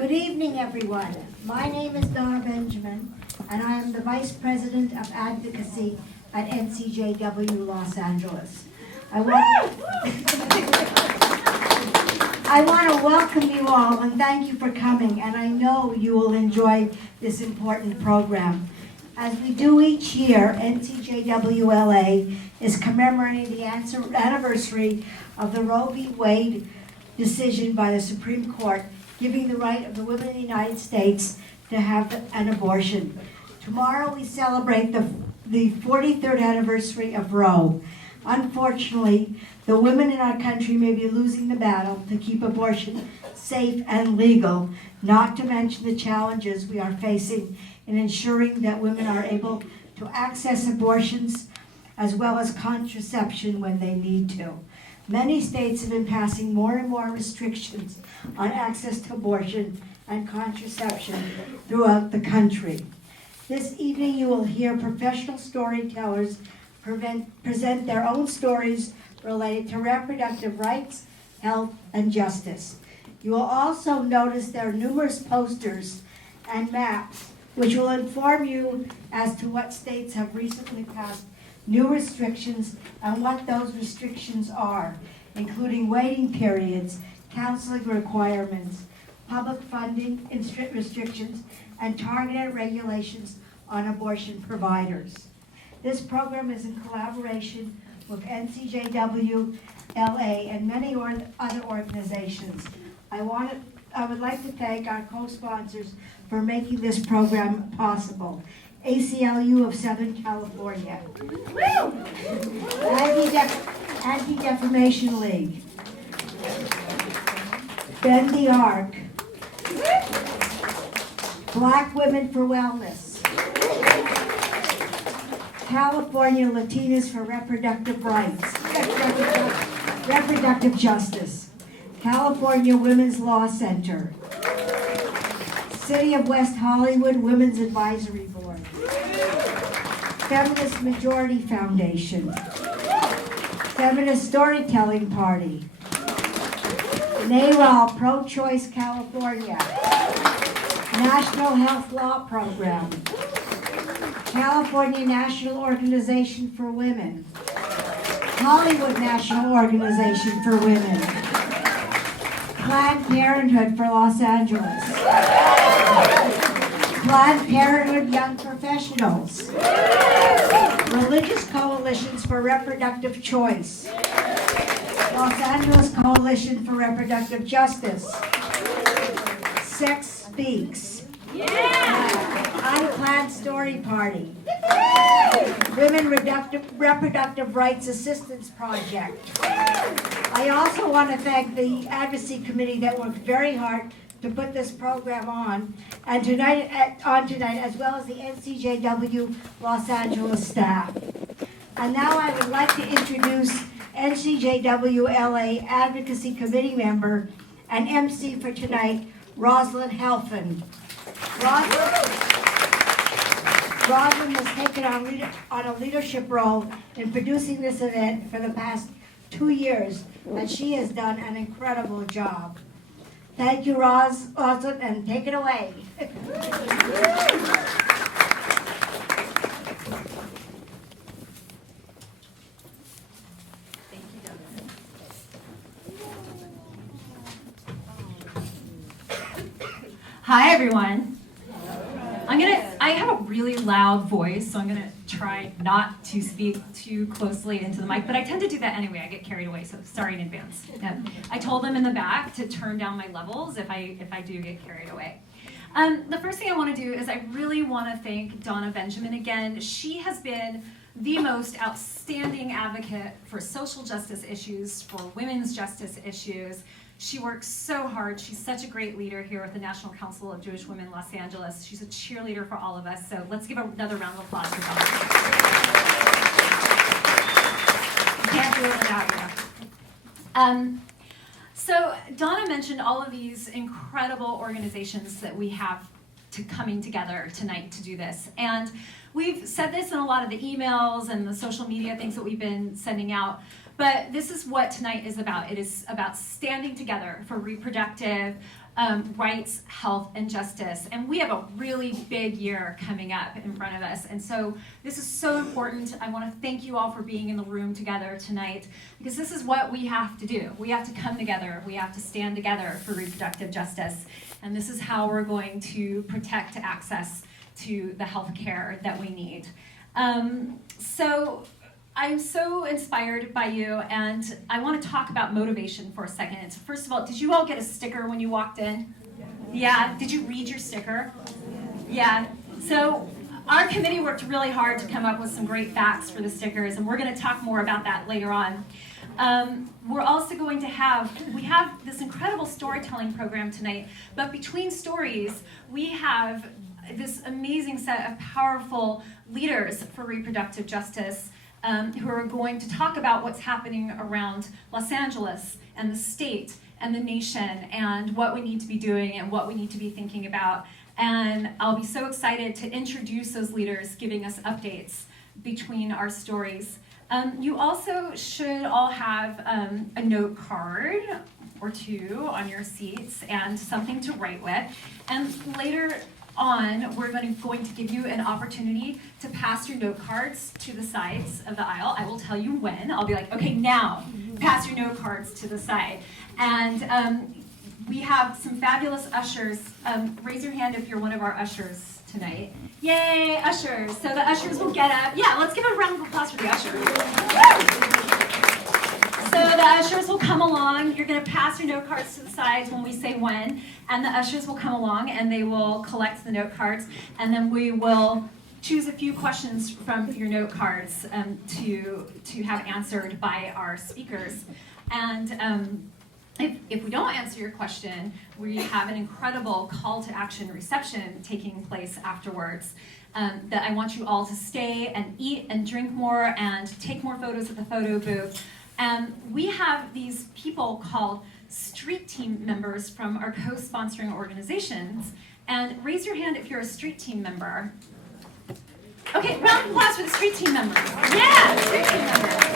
Good evening, everyone. My name is Donna Benjamin, and I am the Vice President of Advocacy at NCJW Los Angeles. I want to welcome you all and thank you for coming, and I know you will enjoy this important program. As we do each year, NCJW LA is commemorating the anniversary of the Roe v. Wade decision by the Supreme Court, giving the right of the women in the United States to have an abortion. Tomorrow we celebrate the 43rd anniversary of Roe. Unfortunately, the women in our country may be losing the battle to keep abortion safe and legal, not to mention the challenges we are facing in ensuring that women are able to access abortions as well as contraception when they need to. Many states have been passing more and more restrictions on access to abortion and contraception throughout the country. This evening you will hear professional storytellers present their own stories related to reproductive rights, health, and justice. You will also notice there are numerous posters and maps which will inform you as to what states have recently passed new restrictions and what those restrictions are, including waiting periods, counseling requirements, public funding restrictions, and targeted regulations on abortion providers. This program is in collaboration with NCJW LA and many other organizations. I would like to thank our co-sponsors for making this program possible. ACLU of Southern California, Anti-Defamation League, Bend the Arc, Black Women for Wellness, California Latinas for Reproductive Rights, Reproductive Justice, California Women's Law Center, City of West Hollywood Women's Advisory Board, Feminist Majority Foundation, Feminist Storytelling Party, NARAL Pro-Choice California, National Health Law Program, California National Organization for Women, Hollywood National Organization for Women, Planned Parenthood for Los Angeles, Planned Parenthood Young Professionals, Religious Coalitions for Reproductive Choice, Los Angeles Coalition for Reproductive Justice, Sex Speaks, Unplanned Story Party, Women Reproductive Rights Assistance Project. I also want to thank the Advocacy Committee that worked very hard to put this program on, and tonight, as well as the NCJW Los Angeles staff. And now I would like to introduce NCJW LA Advocacy Committee member and MC for tonight, Rosalind Helfand. Rosalind has taken on a leadership role in producing this event for the past 2 years, and she has done an incredible job. Thank you, Rosalind, and take it away. Hi, everyone. I have a really loud voice, so I'm gonna try not to speak too closely into the mic, but I tend to do that anyway. I get carried away, so sorry in advance. I told them in the back to turn down my levels if I do get carried away. The first thing I want to do is I really want to thank Donna Benjamin again. She has been the most outstanding advocate for social justice issues, for women's justice issues. She works so hard. She's such a great leader here with the National Council of Jewish Women Los Angeles. She's a cheerleader for all of us. So let's give another round of applause for Donna. You can't do it without her. So Donna mentioned all of these incredible organizations that we have coming together tonight to do this. And we've said this in a lot of the emails and the social media things that we've been sending out. But this is what tonight is about. It is about standing together for reproductive rights, health, and justice. And we have a really big year coming up in front of us. And so this is so important. I want to thank you all for being in the room together tonight, because this is what we have to do. We have to come together. We have to stand together for reproductive justice. And this is how we're going to protect access to the health care that we need. So I'm so inspired by you, and I want to talk about motivation for a second. First of all, did you all get a sticker when you walked in? Yeah? Did you read your sticker? Yeah. So our committee worked really hard to come up with some great facts for the stickers, and we're going to talk more about that later on. We're also going to have this incredible storytelling program tonight, but between stories, we have this amazing set of powerful leaders for reproductive justice who are going to talk about what's happening around Los Angeles and the state and the nation and what we need to be doing and what we need to be thinking about. And I'll be so excited to introduce those leaders giving us updates between our stories. You also should all have a note card or two on your seats and something to write with. And later on, we're going to give you an opportunity to pass your note cards to the sides of the aisle. I will tell you when. I'll be like, okay, now pass your note cards to the side. And we have some fabulous ushers. Raise your hand if you're one of our ushers tonight. Yay, ushers. So the ushers will get up. Yeah, let's give a round of applause for the ushers. So the ushers will come along. You're going to pass your note cards to the sides when we say when, and the ushers will come along and they will collect the note cards, and then we will choose a few questions from your note cards to have answered by our speakers. And if we don't answer your question, we have an incredible call to action reception taking place afterwards. That I want you all to stay and eat and drink more and take more photos at the photo booth. We have these people called street team members from our co-sponsoring organizations. And raise your hand if you're a street team member. Okay, round of applause for the street team members. Yeah, street team members.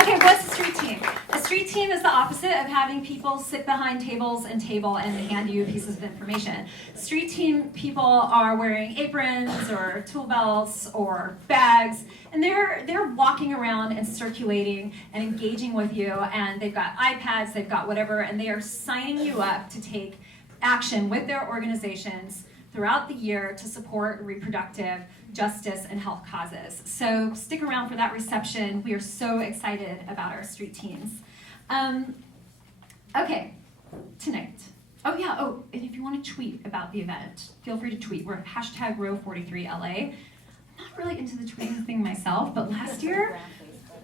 Okay, what's a street team? A street team is the opposite of having people sit behind tables and hand you pieces of information. Street team people are wearing aprons or tool belts or bags, and they're walking around and circulating and engaging with you, and they've got iPads, they've got whatever, and they are signing you up to take action with their organizations throughout the year to support reproductive justice and health causes. So stick around for that reception. We are so excited about our street teams. Okay, tonight. And if you want to tweet about the event, feel free to tweet. We're at #Row43LA. I'm not really into the tweeting thing myself, but last year,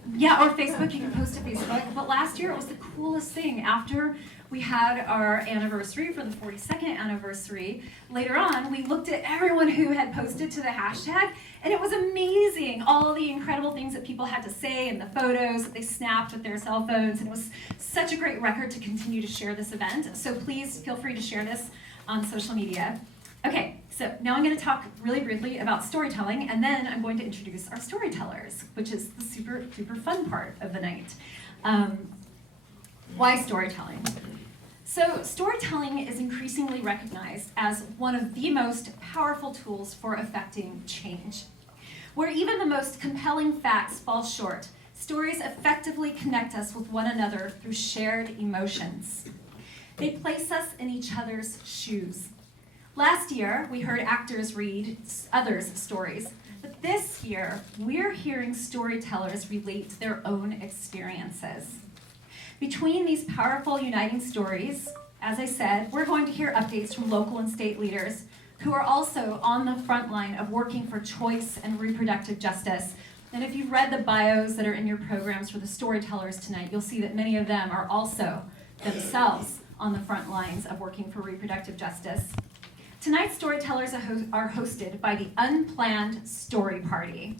or Facebook, you can post to Facebook, but last year it was the coolest thing. After we had our anniversary for the 42nd anniversary, later on, we looked at everyone who had posted to the hashtag, and it was amazing, all the incredible things that people had to say and the photos that they snapped with their cell phones, and it was such a great record to continue to share this event. So please feel free to share this on social media. Okay, so now I'm going to talk really briefly about storytelling, and then I'm going to introduce our storytellers, which is the super duper fun part of the night. Why storytelling? So storytelling is increasingly recognized as one of the most powerful tools for affecting change. Where even the most compelling facts fall short, stories effectively connect us with one another through shared emotions. They place us in each other's shoes. Last year, we heard actors read others' stories, but this year, we're hearing storytellers relate their own experiences. Between these powerful uniting stories, as I said, we're going to hear updates from local and state leaders who are also on the front line of working for choice and reproductive justice. And if you've read the bios that are in your programs for the storytellers tonight, you'll see that many of them are also themselves on the front lines of working for reproductive justice. Tonight's storytellers are hosted by the Unplanned Story Party.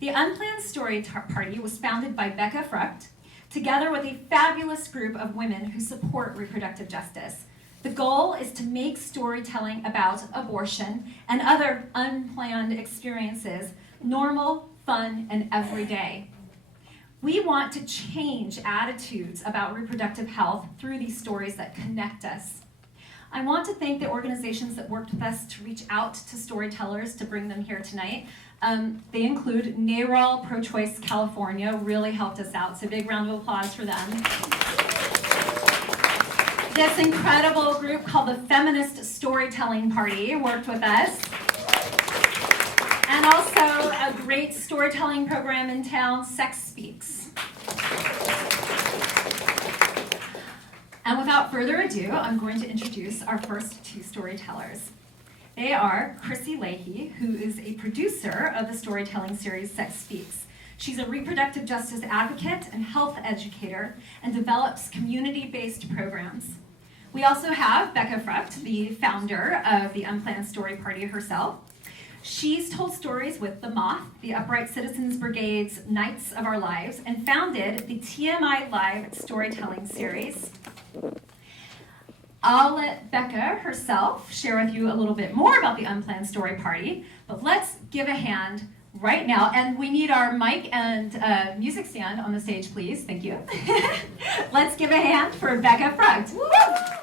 The Unplanned Story Party was founded by Becca Frucht, together with a fabulous group of women who support reproductive justice. The goal is to make storytelling about abortion and other unplanned experiences normal, fun, and everyday. We want to change attitudes about reproductive health through these stories that connect us. I want to thank the organizations that worked with us to reach out to storytellers to bring them here tonight. They include NARAL Pro-Choice California, really helped us out, so big round of applause for them. This incredible group called the Feminist Storytelling Party worked with us. And also a great storytelling program in town, Sex Speaks. And without further ado, I'm going to introduce our first two storytellers. They are Chrissy Leahy, who is a producer of the storytelling series Sex Speaks. She's a reproductive justice advocate and health educator and develops community-based programs. We also have Becca Frucht, the founder of the Unplanned Story Party herself. She's told stories with The Moth, the Upright Citizens Brigade's Nights of Our Lives, and founded the TMI Live storytelling series. I'll let Becca herself share with you a little bit more about the Unplanned Story Party, but let's give a hand right now, and we need our mic and music stand on the stage, please. Thank you. Let's give a hand for Becca Frucht. Woo!